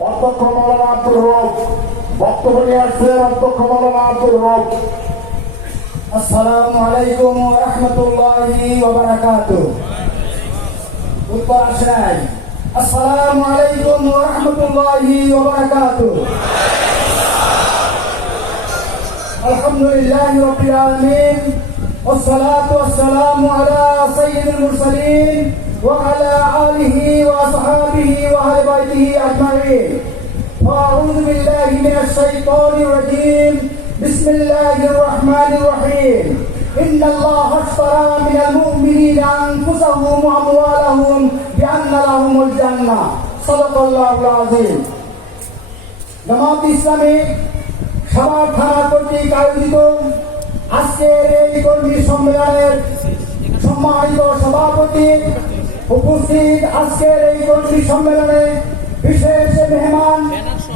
অধ্যক্ষ মৌলানা আব্দুল রব বক্তব্য নিয়ে আসছেন অধ্যক্ষ মৌলানা আব্দুল রব আসসালামু আলাইকুম রহমতুল্লাহি উত্তর আসেন আসসালামু আলাইকুম রহমতুল্লাহি আলহামদুলিল্লাহ রবিল আলমিন والصلاة والسلام على سيد المرسلين وعلى آله وأصحابه وأهل بيته أجمعين وأعوذ بالله من الشيطان الرجيم بسم الله الرحمن الرحيم إن الله اشترى من المؤمنين أنفسهم وأموالهم بأن لهم الجنة صدق الله العظيم জামাত ইসলামী সবার থানা কর্তৃক আয়োজিত আজকের এই কর্মী সম্মেলনের সম্মানিত সভাপতি উপস্থিত আজকের এই কর্মী সম্মেলনে বিশেষ মেহমান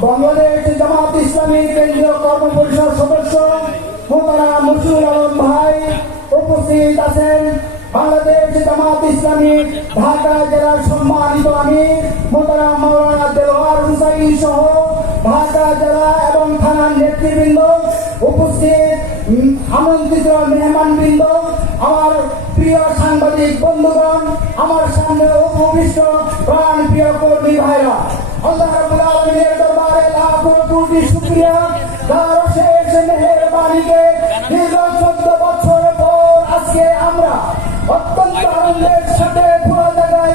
বাংলাদেশ জামাত ইসলামী কেন্দ্রীয় কর্ম পরিষদ সদস্য মোতারা মসুর আলম ভাই উপস্থিত আছেন। বাংলাদেশ জামাত ইসলামী ঢাকা জেলার সম্মানিত আমির মোতারা মাওলানা দেলোয়ার হুসাইন সহ ঢাকা জেলা এবং থানার নেতৃবৃন্দ উপস্থিত। আমন্ত্রিত মেহমানবৃন্দ, আমার প্রিয় সাংবাদিক বন্ধুগণ, আমার সামনে উপবিষ্ট প্রাণ প্রিয় কর্মী ভাইরা বছর পর আমরা অত্যন্ত আনন্দের সাথে পুরো জায়গায়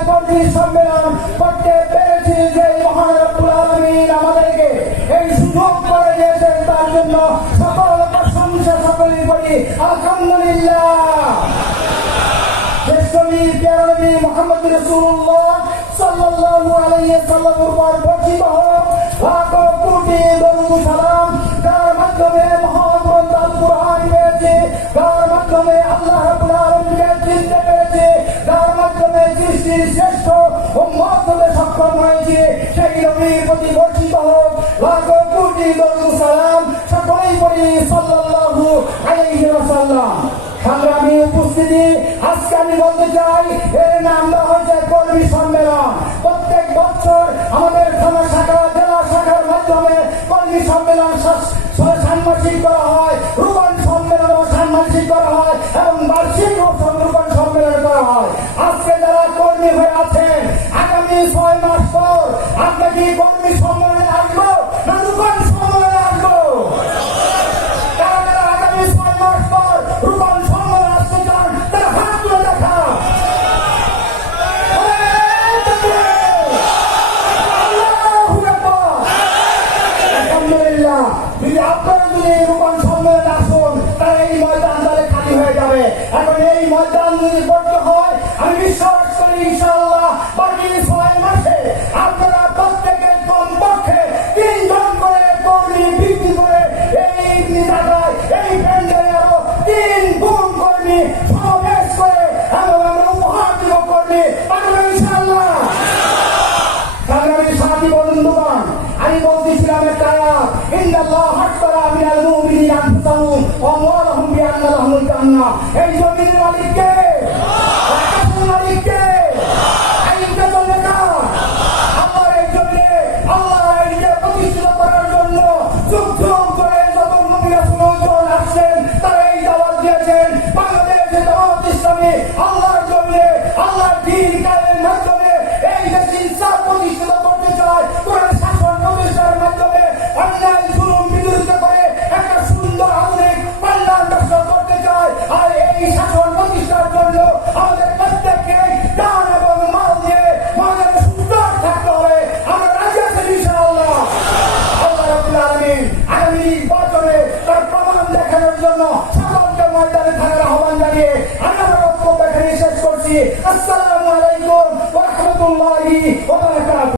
যে মহান রব্বুল আলামিন আমাদেরকে এই সুযোগ করে দিয়েছেন। তার জন্য সকল প্রশংসা সকলেই করি আলহামদুলিল্লাহ। শ্রেষ্ঠী প্যারবী মোহাম্মদ রসুল্লাহ সাল্লাল্লাহু আলাইহি সাল্লামের উপর বর্ষিত হোক। লাখো কোটি দরুদ সালাম যার মাধ্যমে মহাগ্রন্থ আল কুরআন পেয়েছে, যার মাধ্যমে আল্লাহ রাব্বুল আলামিনকে চিনতে পেরেছে, যার মাধ্যমে সৃষ্টির শ্রেষ্ঠ উম্মত হতে সক্ষম হয়েছে, সেই নবীর প্রতি বর্ষিত হোক। লাখো সকলেই পড়ি সাল্লাল্লাহু আলাইহি ওয়াসাল্লাম। আজকে আমি বলতে চাই, এর নাম হয়েছে কর্মী সম্মেলন। প্রত্যেক বছর আমাদের থানা শাখা মাধ্যমে কর্মী সম্মেলন ষান্মাসিক হয় রূপন সম্মেলন ষান্মাসিক হয়, এবং বার্ষিক রূপন সম্মেলন করা হয়। আজকে যারা কর্মী হয়ে আছেন, আগামী ছয় মাস পর ময়দান যদি করতে হয়। আমি বিশ্বাস করি ইনশাআল্লাহ, বাকি ছয় মাসে আপনারা প্রত্যেকের কমপক্ষে তিনজন করে কর্মী বৃদ্ধি করে এই জায়গায় এই প্যান্ডেলে আরও তিন গুণ কর্মী সমাবেশ করে আমরা উপহার দিব কর্মী পাঠাবো ইনশাআল্লাহ সংগ্রামী সাথী বন্ধুগণ আমি বলতেছিলাম একটা আয়াত ইন্নাল্লাহ হাক্কারা মিনাল মুমিনিনা আনফুসাহুম ওয়া আমওয়ালাহুম বিআন্না লাহুমুল জান্নাহ। এই জমিনের মালিক কে? মালিক কে? আইনটা চলে না আল্লাহর জমিনে আল্লাহর আইনকে প্রতিষ্ঠিত জন্য সকলকে ময়দানে থাকার আহ্বান জানিয়ে আমি আমার বক্তব্য এখানে শেষ করছি। আসসালামু আলাইকুম ওয়া